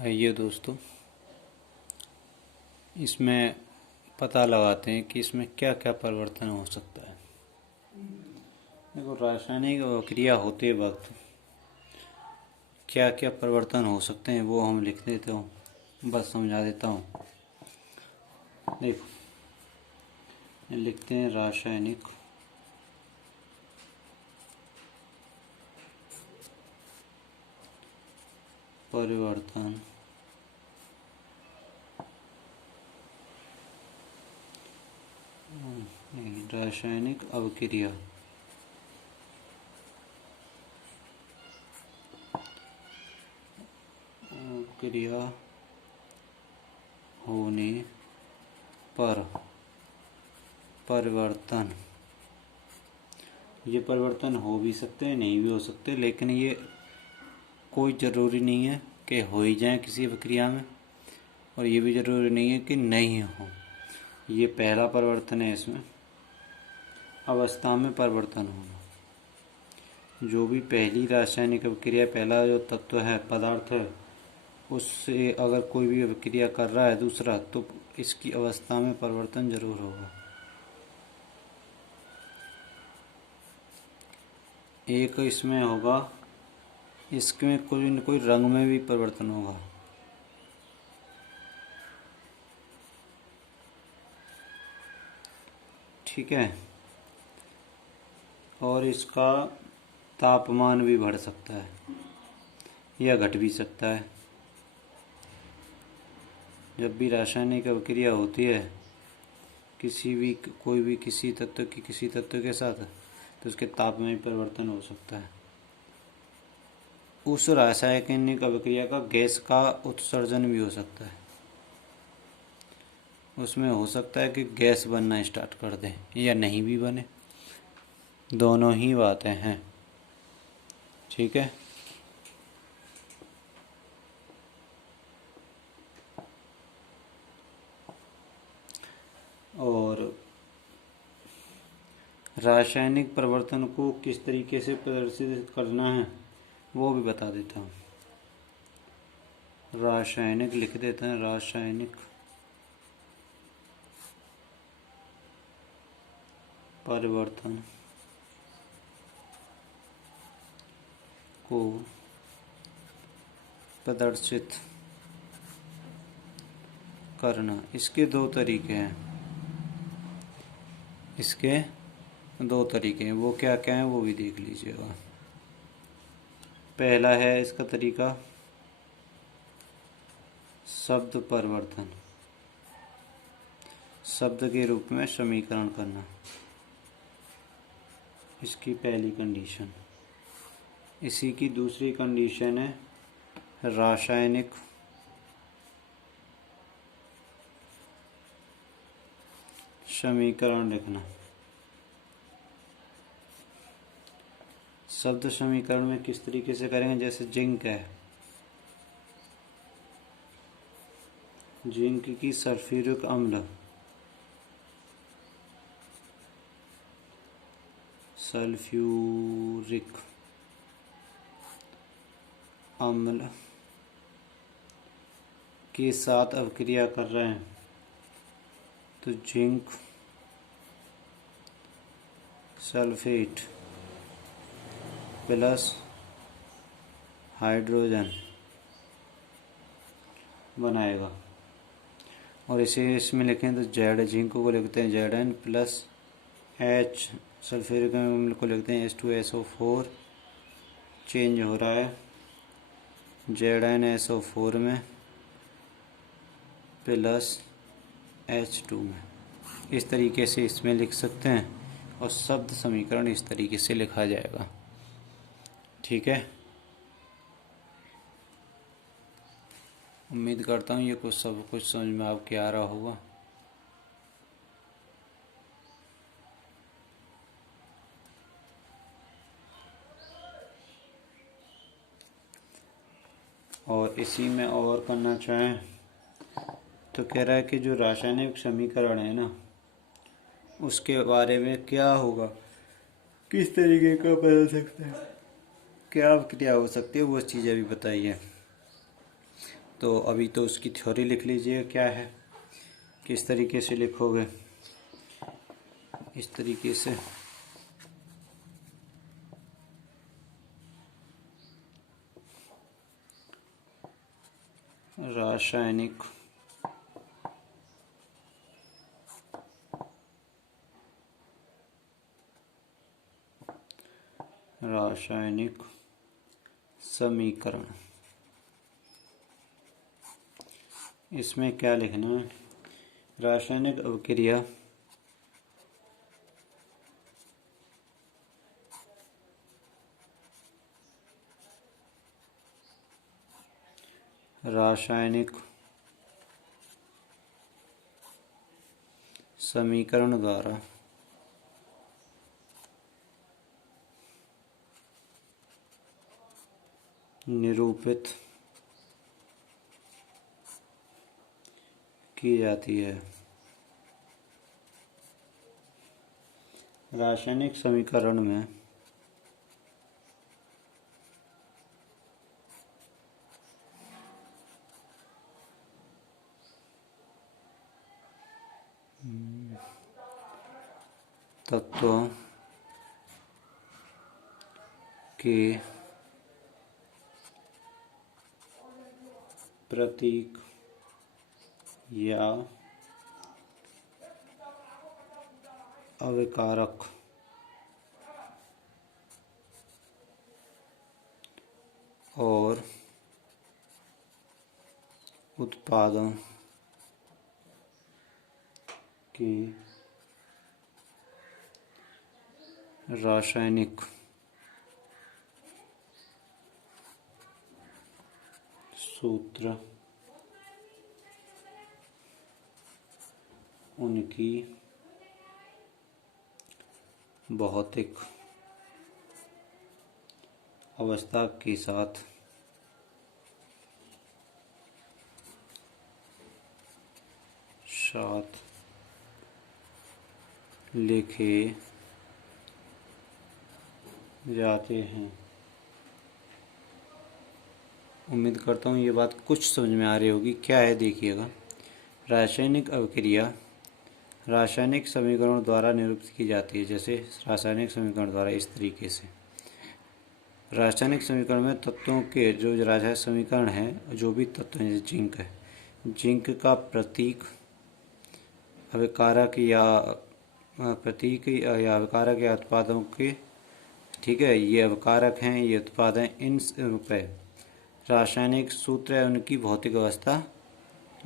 आइए दोस्तों, इसमें पता लगाते हैं कि इसमें क्या क्या परिवर्तन हो सकता है। देखो, रासायनिक क्रिया होते वक्त क्या क्या परिवर्तन हो सकते हैं वो हम लिख देते हूँ, बस समझा देता हूँ। देखो, लिखते हैं रासायनिक परिवर्तन रासायनिक अभिक्रिया होने पर परिवर्तन, ये परिवर्तन हो भी सकते हैं, नहीं भी हो सकते, लेकिन ये कोई ज़रूरी नहीं है कि हो ही जाए किसी प्रक्रिया में, और ये भी ज़रूरी नहीं है कि नहीं हो। ये पहला परिवर्तन है, इसमें अवस्था में परिवर्तन होना। जो भी पहली रासायनिक अभिक्रिया, पहला जो तत्व है, पदार्थ है, उससे अगर कोई भी अभिक्रिया कर रहा है दूसरा, तो इसकी अवस्था में परिवर्तन जरूर होगा। एक इसमें होगा, इसमें कोई न कोई रंग में भी परिवर्तन होगा। ठीक है, और इसका तापमान भी बढ़ सकता है या घट भी सकता है। जब भी रासायनिक अभिक्रिया होती है कोई भी किसी तत्व की किसी तत्व के साथ, तो उसके ताप में भी परिवर्तन हो सकता है। उस रासायनिक अभिक्रिया का गैस का उत्सर्जन भी हो सकता है। उसमें हो सकता है कि गैस बनना स्टार्ट कर दे या नहीं भी बने, दोनों ही बातें हैं। ठीक है, और रासायनिक परिवर्तन को किस तरीके से प्रदर्शित करना है वो भी बता देता हूँ। रासायनिक लिख देते हैं, रासायनिक परिवर्तन को प्रदर्शित करना। इसके दो तरीके हैं, वो क्या क्या हैं वो भी देख लीजिएगा। पहला है इसका तरीका शब्द परिवर्तन, शब्द के रूप में समीकरण करना, इसकी पहली कंडीशन। इसी की दूसरी कंडीशन है रासायनिक समीकरण लिखना। शब्द समीकरण में किस तरीके से करेंगे, जैसे जिंक है, जिंक की सल्फ्यूरिक अम्ल, सल्फ्यूरिक अम्ल के साथ अभिक्रिया कर रहे हैं, तो जिंक सल्फेट प्लस हाइड्रोजन बनाएगा। और इसे इसमें लिखें तो जेड, जिंक को लिखते हैं Zn प्लस H, सल्फ्यूरिक अम्ल को लिखते हैं H2SO4, चेंज हो रहा है ZnSO4 में प्लस H2 में। इस तरीके से इसमें लिख सकते हैं, और शब्द समीकरण इस तरीके से लिखा जाएगा। ठीक है, उम्मीद करता हूँ ये सब कुछ समझ में आपके आ रहा होगा। और इसी में और करना चाहें तो कह रहा है कि जो रासायनिक समीकरण है ना, उसके बारे में क्या होगा, किस तरीके का बदल सकते हैं, क्या क्रिया हो सकती है, वो चीज़ें भी बताइए। तो अभी तो उसकी थ्योरी लिख लीजिए क्या है, किस तरीके से लिखोगे। इस तरीके से रासायनिक समीकरण। इसमें क्या लिखना है, रासायनिक अभिक्रिया रासायनिक समीकरण द्वारा निरूपित की जाती है। रासायनिक समीकरण में तत्वों के प्रतीक या अविकारक और उत्पादों की रासायनिक सूत्र उनकी भौतिक अवस्था के साथ लिखे जाते हैं। उम्मीद करता हूँ ये बात कुछ समझ में आ रही होगी। क्या है देखिएगा, रासायनिक अभिक्रिया रासायनिक समीकरणों द्वारा निरूपित की जाती है। जैसे रासायनिक समीकरण द्वारा इस तरीके से, रासायनिक समीकरण में तत्वों के जो रासायनिक समीकरण है, जो भी तत्व हैं, जैसे जिंक है, जिंक का प्रतीक अभिकारक या अभिकारक या उत्पादों के, ठीक है, ये अभिकारक हैं, ये उत्पाद हैं, इन पे रासायनिक सूत्र है, उनकी भौतिक अवस्था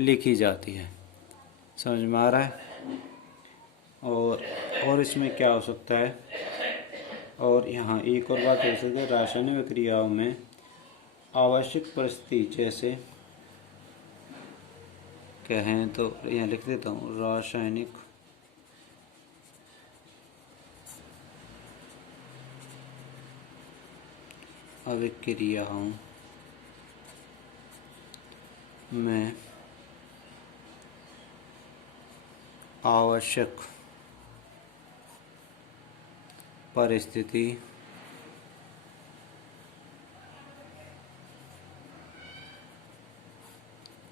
लिखी जाती है। समझ में आ रहा है। और इसमें क्या हो सकता है, और यहाँ एक और बात हो सकती है, रासायनिक क्रियाओं में आवश्यक परिस्थिति, जैसे कहें तो यहाँ लिख देता हूँ, रासायनिक अभिक्रियाओं में आवश्यक परिस्थिति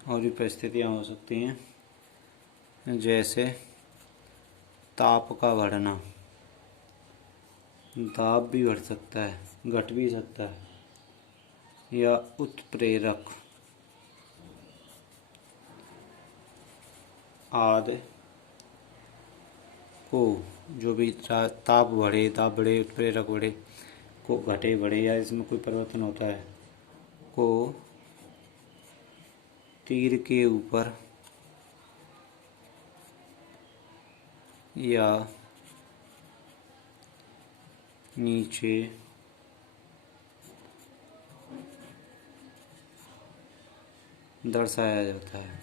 और भी परिस्थितियाँ हो सकती हैं, जैसे ताप का बढ़ना, दाब भी बढ़ सकता है, घट भी सकता है, या उत्प्रेरक आदि को, जो भी ताप बढ़े, उत्प्रेरक बढ़े, को घटे बढ़े, या इसमें कोई परिवर्तन होता है, को तीर के ऊपर या नीचे दर्शाया जाता है।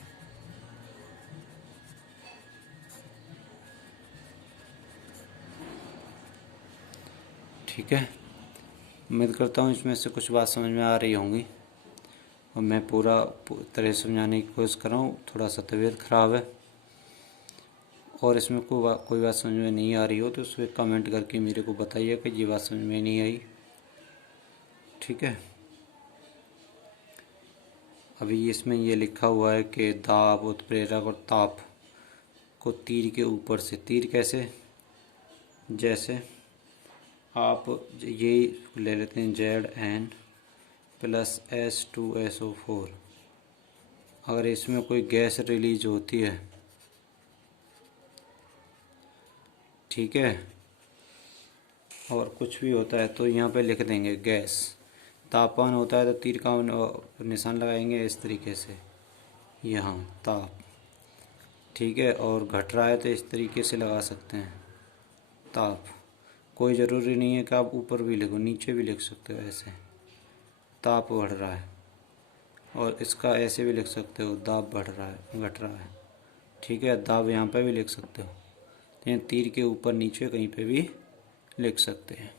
ठीक है, उम्मीद करता हूँ इसमें से कुछ बात समझ में आ रही होंगी, और मैं पूरा तरह समझाने की कोशिश कर रहा हूँ। थोड़ा सा तबीयत ख़राब है, और इसमें कोई बात समझ में नहीं आ रही हो तो उस पर कमेंट करके मेरे को बताइए कि ये बात समझ में नहीं आई। ठीक है, अभी इसमें ये लिखा हुआ है कि दाब, उत्प्रेरक और ताप को तीर के ऊपर से, तीर कैसे, जैसे आप ये ले लेते हैं Zn+S2SO4। अगर इसमें कोई गैस रिलीज होती है, ठीक है, और कुछ भी होता है तो यहाँ पे लिख देंगे गैस। तापमान होता है तो तीर का निशान लगाएंगे इस तरीके से, यहाँ ताप, ठीक है। और घट रहा है तो इस तरीके से लगा सकते हैं ताप। कोई ज़रूरी नहीं है कि आप ऊपर भी लिखो, नीचे भी लिख सकते हो ऐसे, ताप बढ़ रहा है। और इसका ऐसे भी लिख सकते हो, दाब बढ़ रहा है, घट रहा है, ठीक है। दाब यहाँ पे भी लिख सकते हो, तीर के ऊपर नीचे कहीं पे भी लिख सकते हैं।